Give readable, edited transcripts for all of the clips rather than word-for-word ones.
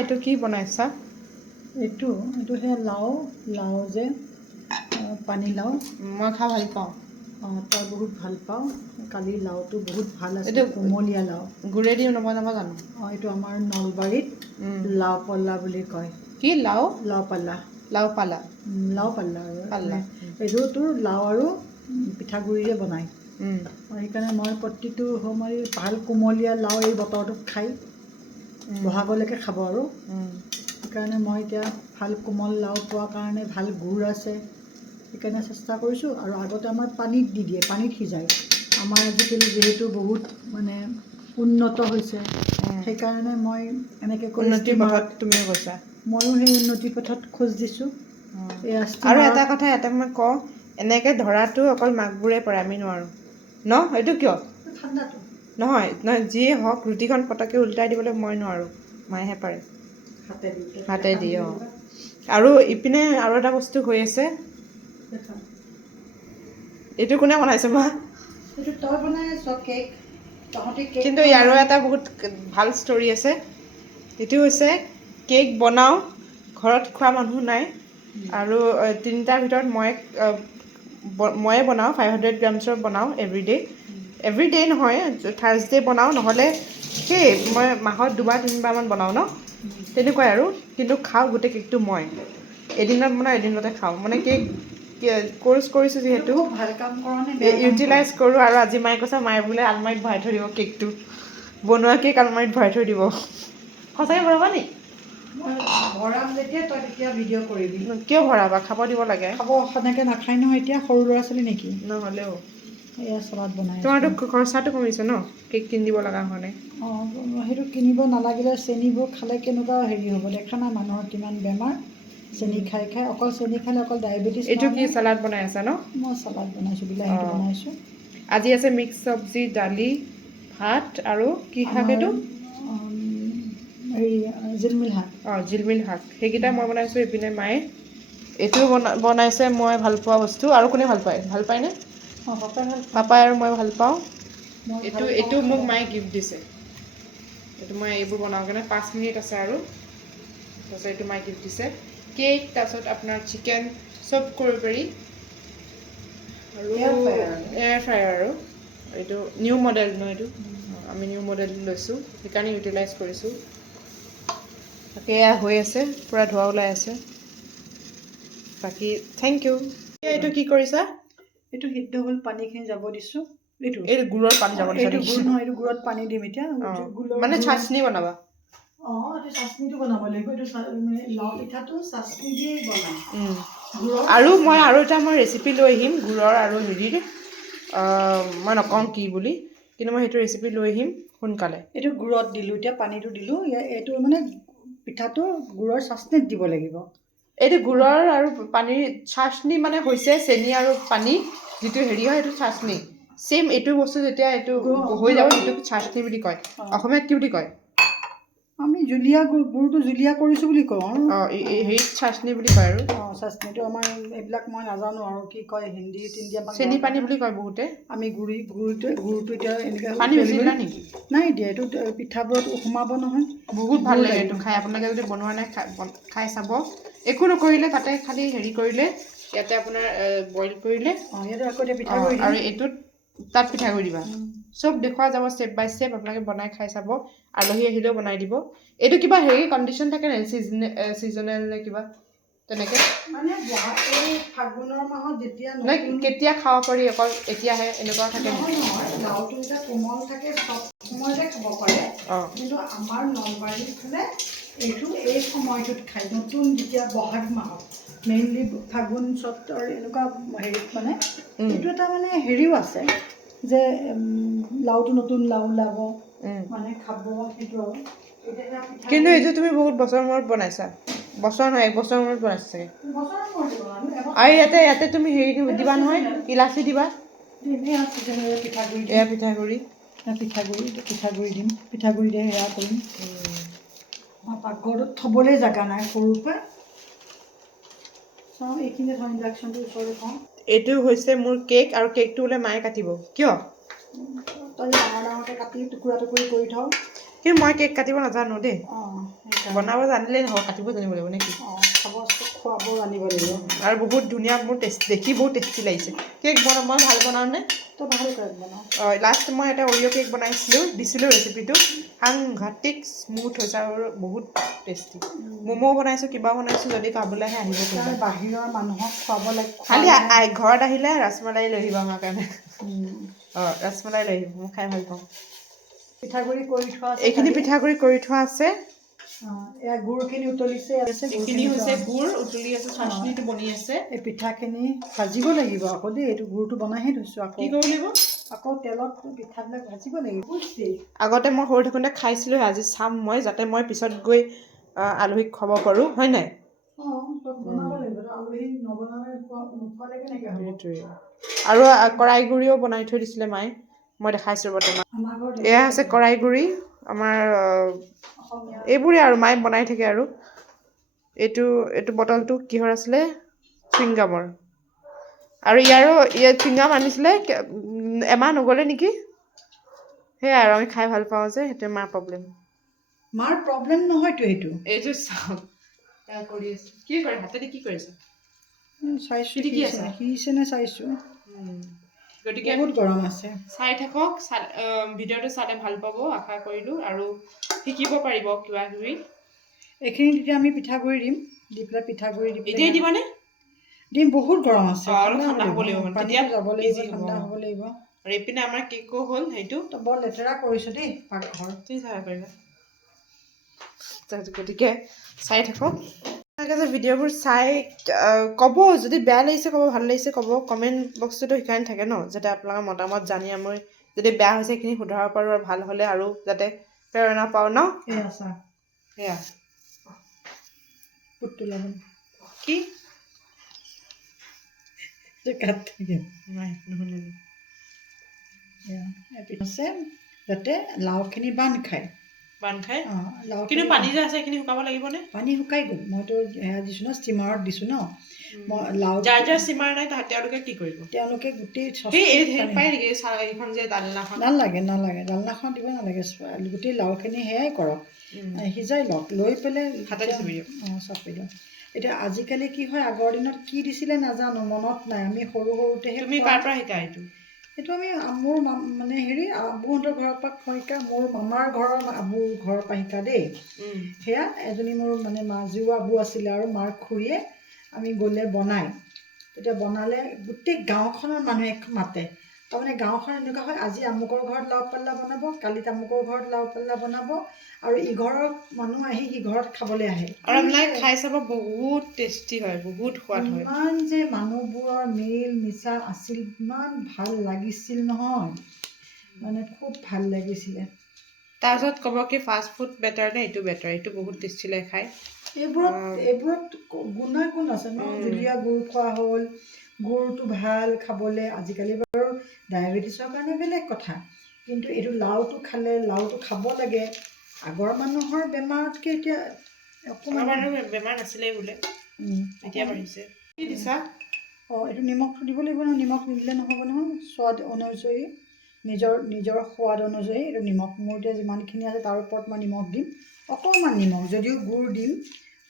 এইটো কি বনাইছা? এইটো হে লাও যে পানীলাও মই খাই ভাল পাওঁ। তই বহুত ভাল পাওঁ। কালি লাওটো বহুত ভাল আছে, এইটো কোমলীয়া লাও। গুড়েদি নবনাব জানো? এইটো আমাৰ নলবাৰীত লাও পল্লা বুলি কয়। কি লাও? লাও পাল্লা। লাও পালা। লাও পাল্লা পাল্লা। এইটো তোৰ লাও আৰু পিঠাগুড়িৰে বনায়। সেইকাৰণে মই প্ৰতিটো সময় ভাল কোমলীয়া লাও এই বতৰটোত খাই বহাগলৈকে খাব আৰু সেইকাৰণে মই এতিয়া ভাল কোমল লাও পোৱাৰ কাৰণে ভাল গুড় আছে, সেইকাৰণে চেষ্টা কৰিছোঁ। আৰু আগতে আমাৰ পানীত দি দিয়ে, পানীত সিজায়। আমাৰ আজিকালি যিহেতু বহুত মানে উন্নত হৈছে, সেইকাৰণে মই এনেকৈ কৰি উন্নতিৰ পথত তুমিও গৈছা। ময়ো সেই উন্নতিৰ পথত খোজ দিছোঁ। আৰু এটা কথা এটা মই কওঁ, এনেকৈ ধৰাটো অকল মাকবোৰে পাৰে, আমি নোৱাৰোঁ ন? এইটো কিয়? ঠাণ্ডাটো নহয় নহয়, যিয়ে হওক ৰুটিখন পটককৈ উল্টাই দিবলৈ মই নোৱাৰোঁ, মায়েহে পাৰে হাতেদি। আৰু ইপিনে আৰু এটা বস্তু হৈ আছে। এইটো কোনে বনাইছে মা? এইটো তই বনাই আছ কেক। কিন্তু ইয়াৰো এটা বহুত ভাল ষ্টৰি আছে। এইটো হৈছে কেক বনাওঁ, ঘৰত খোৱা মানুহ নাই, আৰু 3টাৰ ভিতৰত ময়ে বনাওঁ। 500 গ্ৰামছৰ বনাওঁ এভৰিডে নহয়, থাৰ্ছডে বনাওঁ, নহ'লে সেই মই মাহত 2-3বাৰমান বনাওঁ ন, তেনেকুৱাই আৰু। কিন্তু খাওঁ গোটেই কেকটো মই এদিনত বনাওঁ, এদিনতে খাওঁ। মানে কেক ক'ৰ্চ কৰিছোঁ যিহেতু ভাল কাম কৰা নে? ইউটিলাইজ কৰোঁ। আৰু আজি মায়ে কৈছে, মায়ে বোলে আলমাৰীত ভৰাই থৈ দিব কেকটো, বনোৱা কেক আলমাৰীত ভৰাই থৈ দিব। সঁচাকৈ ভৰাবা নি? ভৰাম যেতিয়া তই তেতিয়া ভিডিঅ' কৰিবি। কিয় ভৰাবা? খাব দিব লাগে। খাব সেনেকৈ নাখায় নহয় এতিয়া, সৰু ল'ৰা ছোৱালী নেকি? নহ'লেও এয়া চালাড বনাই তোমাৰতো খৰচাটো কমিছে ন, কেক কিনিব লগা হোৱা নাই। সেইটো কিনিব নালাগিলে। চেনিবোৰ খালে কেনেকুৱা হেৰি হ'ব, দেখা নাই মানুহৰ কিমান বেমাৰ চেনি খাই খাই। অকল চেনি খালে অকল ডায়েবেটিছ এইটো কি নহয়। চালাড বনাই আছা ন? মই চালাড বনাইছোঁ, বিলাহীটো বনাইছোঁ। আজি আছে মিক্স চব্জি, দালি, ভাত আৰু কি শাক আমাৰ এইটো? হেৰি জিলমিল শাক। জিলমিল শাক, সেইকেইটা মই বনাইছোঁ। এইপিনে মায়ে এইটোও বনাইছে, মই ভাল পোৱা বস্তু। আৰু কোনে ভাল পায়? ভাল পায়নে? পাপাই আৰু মই ভাল পাওঁ। এইটো মোক মায়ে গিফ্ট দিছে। এইটো মই এইবোৰ বনাওঁ কাৰণে 5 মিনিট আছে আৰু। তাৰপিছত এইটো মায়ে গিফ্ট দিছে। কেক, তাৰপিছত আপোনাৰ চিকেন, চব কৰিব পাৰি। আৰু এয়াৰ ফ্ৰায়াৰ আৰু এইটো নিউ মডেল ন? এইটো আমি নিউ মডেল লৈছোঁ, সেইকাৰণে ইউটিলাইজ কৰিছোঁ। তাকে এয়া হৈ আছে, পূৰা ধোঁৱা ওলাই আছে। বাকী থেংক ইউ। এইটো কি কৰিছা? এইটো সিদ্ধ হ'ল, পানীখিনি যাব দিছোঁ। এইটো গুড়ৰ পানী যাব দিছা এইটো নেকি? গুড় নহয়, এইটো গুড়ত পানী দিম এতিয়া। মানে চাটনি বনাবা? এইটো চাটনিটো বনাব লাগিব। এইটো লাও পিঠাটো চাটনি দিয়ে বনায়। আৰু এটা ৰেচিপি লৈ আহিম গুড়ৰ আৰু হেৰিৰ। মই নকওঁ কি বুলি, কিন্তু মই সেইটো ৰেচিপি লৈ আহিম সোনকালে। এইটো গুড়ত দিলোঁ, এতিয়া পানীটো দিলোঁ। এইটো মানে পিঠাটো গুড়ৰ চাটনিত দিব লাগিব। এইটো গুড়ৰ আৰু পানীৰ চাটনি মানে হৈছে চেনি আৰু পানী যিটো হেৰি হয়, সেইটো চাটনি। ছেইম এইটো বস্তু যেতিয়া এইটো হৈ যাব, সেইটোক চাটনি বুলি কয়। অসমীয়াত কি বুলি কয়? আমি জুলীয়া গুড়টো জুলীয়া কৰিছোঁ বুলি কওঁ। হেৰিত চাটনি বুলি কয় আৰু। চাটনিটো আমাৰ এইবিলাক মই নাজানো আৰু কি কয় হিন্দীত। চেনি পানী বুলি কয় বহুতে। আমি গুড়টো এতিয়া এনেকৈ পানী বেছি দিলা নেকি? নাই দিয়া। এইটো পিঠাবোৰত সোমাব নহয়। বহুত ভাল লাগে এইটো খাই। আপোনালোকে যদি বনোৱা নাই খাই চাব। একো নকৰিলে তাতে খালি হেৰি কৰিলে, ইয়াতে আপোনাৰ বইল কৰিলে, ইয়াতে আকৌ এতিয়া পিঠাগুড়ি দিম। আৰু এইটোত তাত পিঠাগুড়ি দিবা। চব দেখুওৱা যাব ষ্টেপ বাই ষ্টেপ। আপোনালোকে বনাই খাই চাব। আলহী আহিলেও বনাই দিব। এইটো কিবা হেৰি কণ্ডিশ্যন থাকে নাই, ছিজনেল নে কিবা তেনেকৈ? মানে এই ফাগুনৰ মাহত যেতিয়া কেতিয়া খাব পাৰি, অকল এতিয়াহে এনেকুৱা থাকে? নহয়, লাওটো যেতিয়া কোমল থাকে চব সময়তে খাব পাৰে। কিন্তু আমাৰ নলবাৰীৰ ফালে এইটো এই সময়টোত খায়, নতুন যেতিয়া বহাগ মাহত, মেইনলি ফাগুন চ'তৰ এনেকুৱা হেৰিত মানে এইটো এটা মানে হেৰিও আছে যে লাওটো নতুন লাও ওলাব, মানে খাব সেইটো আৰু। কিন্তু এইটো তুমি বহুত বছৰৰ মূৰত বনাইছা। বছৰ নহয়, 1 বছৰৰ মূৰত বনাইছা চাগে। আৰু ইয়াতে তুমি হেৰি দিবা নহয়, ইলাচি দিবা। এয়া পিঠাগুড়ি দিম। পিঠাগুড়ি দিয়ে সেয়া কৰিম। পাকঘৰটোত থ'বলৈ জেগা নাই সৰুৰ পৰা। চাওঁ এইখিনি থওঁ, ইণ্ডাকশ্যনটো ওচৰতে থওঁ। এইটো হৈছে মোৰ কেক, আৰু কেকটো বোলে মায়ে কাটিব। কিয়? তই ডাঙৰ ডাঙৰকৈ কাটি টুকুৰা টুকুৰি কৰি থওঁ। কিন্তু মই কেক কাটিব নাজানো দেই অঁ বনাব জানিলেই নহয় কাটিব জানিব লাগিব নেকি অঁ খাব খোৱাব জানিব লাগিব আৰু বহুত ধুনীয়া মোৰ দেখি বহুত টেষ্টি লাগিছে কেক মই ভাল বনাওঁনে তই ভাল কেক বনাওঁ লাষ্ট মই এটা অৰিঅ' কেক বনাইছিলোঁ দিছিলোঁ ৰেচিপিটো সাংঘাতিক স্মুথ হৈছে আৰু বহুত টেষ্টি ম'ম' বনাইছোঁ কিবা বনাইছোঁ যদি খাবলৈহে আহিব তাৰ বাহিৰৰ মানুহক খুৱাব লাগে খালি ঘৰত আহিলে ৰসমলাই লৈ আহিব আমাৰ কাৰণে অঁ ৰসমলাই লৈ আহিব মই খাই ভাল পাওঁ পিঠাগুড়ি কৰি থোৱা আছে এইখিনি পিঠাগুড়ি কৰি থোৱা আছে এয়া গুড়খিনি উতলিছে এইখিনি হৈছে গুড় উতলি আছে চাটনিটো বনি আছে এই পিঠাখিনি ভাজিব লাগিব আকৌ দেই এইটো গুড়টো বনাইহে থৈছোঁ আকৌ কি কৰিব লাগিব আকৌ তেলত পিঠাবিলাক ভাজিব লাগিব আগতে মই সৰু থাকোঁতে খাইছিলোঁ আজি চাম মই যাতে মই পিছত গৈ আলহীক খুৱাব পাৰোঁ হয় নাই সেইটোৱে আৰু কৰাই গুড়িও বনাই থৈ দিছিলে মায়ে মই দেখাইছোঁ বৰ্তমান এয়া আছে কৰাই গুড়ি আমাৰ এইবোৰে আৰু মায়ে বনাই থাকে আৰু এইটো বটলটো কিহৰ আছিলে চুইংগামৰ আৰু ইয়াত চুইংগাম আনিছিলে এমাহ নগ'লে নেকি সেয়াই আৰু আমি খাই ভাল পাওঁ যে সেইটোৱে মাৰ প্ৰব্লেম নহয়তো এইটো চাওক কৰি আছে কি কৰে হাতেদি কি কৰিছে চাইছোঁ সিজিছে নে চাইছোঁ গতিকে বহুত গৰম আছে চাই থাকক ভিডিঅ'টো চালে ভাল পাব আশা কৰিলোঁ আৰু শিকিব পাৰিব কিবা কিবি এইখিনি তেতিয়া আমি পিঠাগুড়ি দিম দি পেলাই পিঠাগুড়ি দি এতিয়াই দিবানে দিম বহুত গৰম আছে অলপ ঠাণ্ডা হ'ব লাগিব পানীটো যাব লাগিব ঠাণ্ডা হ'ব লাগিব আৰু এইপিনে আমাৰ কেকো হ'ল সেইটো তই বৰ লেতেৰা কৰিছোঁ দেই পাকঘৰ তুমি চাব পাৰিবা গতিকে চাই থাকক যে ভিডিঅ'বোৰ চাই ক'ব যদি বেয়া লাগিছে ক'ব ভাল লাগিছে ক'ব কমেণ্ট বক্সটোতো সেইকাৰণে থাকে ন যাতে আপোনালোকৰ মতামত জানি আমি যদি বেয়া হৈছে সেইখিনি শুধৰাব পাৰোঁ আৰু ভাল হ'লে আৰু যাতে প্ৰেৰণা পাওঁ ন সেয়া কি যাতে লাওখিনি বান্ধ খায় কিন্তু পানী যে আছে সেইখিনি শুকাব লাগিবনে পানী শুকাই গ'ল মইতো সেয়া দিছোঁ ন ষ্টিমাৰত দিছোঁ ন মই লাও যাৰ ষ্টিমাৰ নাই তেওঁলোকে কি কৰিব তেওঁলোকে গোটেই পায় নেকি এইখন যে ডালনাখন নালাগে ডালনাখন দিব নালাগে গোটেই লাওখিনি সেয়াই কৰক সিজাই লওক লৈ পেলাই চাপি দিয়ক এতিয়া আজিকালি কি হয় আগৰ দিনত কি দিছিলে নাজানো মনত নাই আমি সৰুতেহে তুমি কাৰ পৰা শিকা এইটো আমি মোৰ মানে হেৰি আবুহঁতৰ ঘৰৰ পৰা শিকা মোৰ মামাৰ ঘৰৰ আবুৰ ঘৰৰ পৰা শিকা দেই সেয়া এজনী মোৰ মানে মাজীও আবু আছিলে আৰু মাৰ খুৰীয়ে আমি গ'লে বনাই তেতিয়া বনালে গোটেই গাঁওখনৰ মানুহে মাতে তাৰমানে গাঁওখন এনেকুৱা হয় আজি আমুকৰ ঘৰত লাও পাল্লা বনাব কালি তামুকৰ ঘৰত লাও পাল্লা বনাব আৰু ইঘৰৰ মানুহ আহি সিঘৰত খাবলৈ আহে আৰু আপোনালোকে খাই চাব বহুত টেষ্টি হয় বহুত সোৱাদ হয় ইমান যে মানুহবোৰৰ মিল মিছা আছিল ইমান ভাল লাগিছিল নহয় মানে খুব ভাল লাগিছিলে তাৰপিছত ক'ব কি ফাষ্ট ফুড বেটাৰ নে এইটো বেটাৰ এইটো বহুত টেষ্টি লাগে খাই এইবোৰত গুণাগুণ আছে ন জুলীয়া গুড় খোৱা হ'ল গুড়টো ভাল খাবলৈ আজিকালি বাৰু ডায়েবেটিছৰ কাৰণে বেলেগ কথা কিন্তু এইটো লাওটো খালে লাওটো খাব লাগে আগৰ মানুহৰ বেমাৰতকৈ এতিয়া অকণমান বেমাৰ নাছিলেই বোলে এতিয়া বাঢ়িছে কি দিছা এইটো নিমখটো দিব লাগিব নহয় নিমখ নিদিলে নহ'ব নহয় সোৱাদ অনুযায়ী নিজৰ সোৱাদ অনুযায়ী এইটো নিমখ মোৰ এতিয়া যিমানখিনি আছে তাৰ ওপৰত মই নিমখ দিম অকণমান নিমখ যদিও গুড় দিম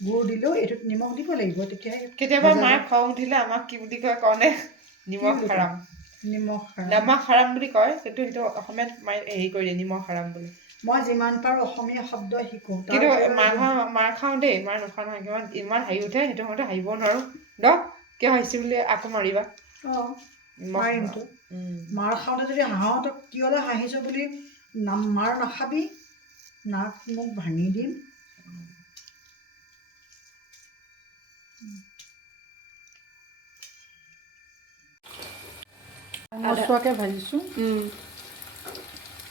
গুড় দিলেও এইটোত নিমখ দিব লাগিব তেতিয়াহে কেতিয়াবা মায়ে খং উঠিলে আমাক কি বুলি কয় কওঁনে নিমখ হাৰাম বুলি কয় সেইটো অসমীয়াত মায়ে হেৰি কৰি দিয়ে নিমখ হাৰাম বুলি মই যিমান পাৰোঁ অসমীয়া শব্দ শিকোঁ কিন্তু মাৰ খাওঁ দেই মাৰ নোখোৱা নহয় ইমান হাঁহি উঠে সেইটো মতে হাঁহিব নোৱাৰোঁ কিয় হাঁহিছোঁ বুলি আকৌ মাৰিবা মাৰিমতো মাৰ খাওঁতে যদি হাঁহতক কিয়লৈ হাঁহিছোঁ বুলি মাৰ নাখাবি নাক মোক ভাঙি দিম ৰঙচুৱাকৈ ভাজিছোঁ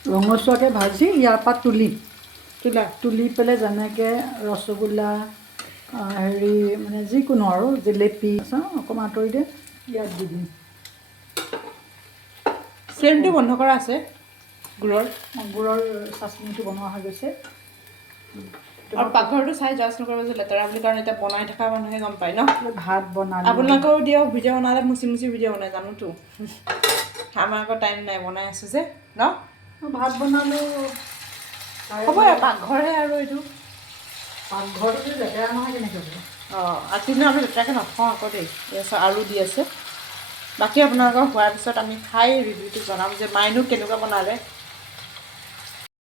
ৰঙচুৱাকৈ ভাজি ইয়াৰ পৰা তুলি পেলাই যেনেকৈ ৰসগোল্লা হেৰি মানে যিকোনো আৰু জেলেপি অকণমান আঁতৰি দিয়ে ইয়াত দি দিম ফ্লেমটো বন্ধ কৰা আছে গুড়ৰ চাটনিটো বনোৱা হৈ গৈছে আৰু পাকঘৰটো চাই জাজ নকৰিব যে লেতেৰা বুলি কাৰণ এতিয়া বনাই থকা মানুহে গম পায় ন ভাত বনালে আপোনালোকেও দিয়ক ভিডিঅ' বনালে মুচি ভিডিঅ' বনাই জানোতো আমাৰ আকৌ টাইম নাই বনাই আছোঁ যে ন ভাত বনালোঁ হ'ব পাকঘৰহে আৰু এইটো পাকঘৰটো লেতেৰা নহয় কেনেকৈ হ'ব? অঁ আজিনো আমি লেতেৰাকৈ নথওঁ আকৌ দেই আলু দি আছে বাকী আপোনালোকৰ হোৱাৰ পিছত আমি খাই ৰিভিউটো জনাম যে মায়েনো কেনেকুৱা বনালে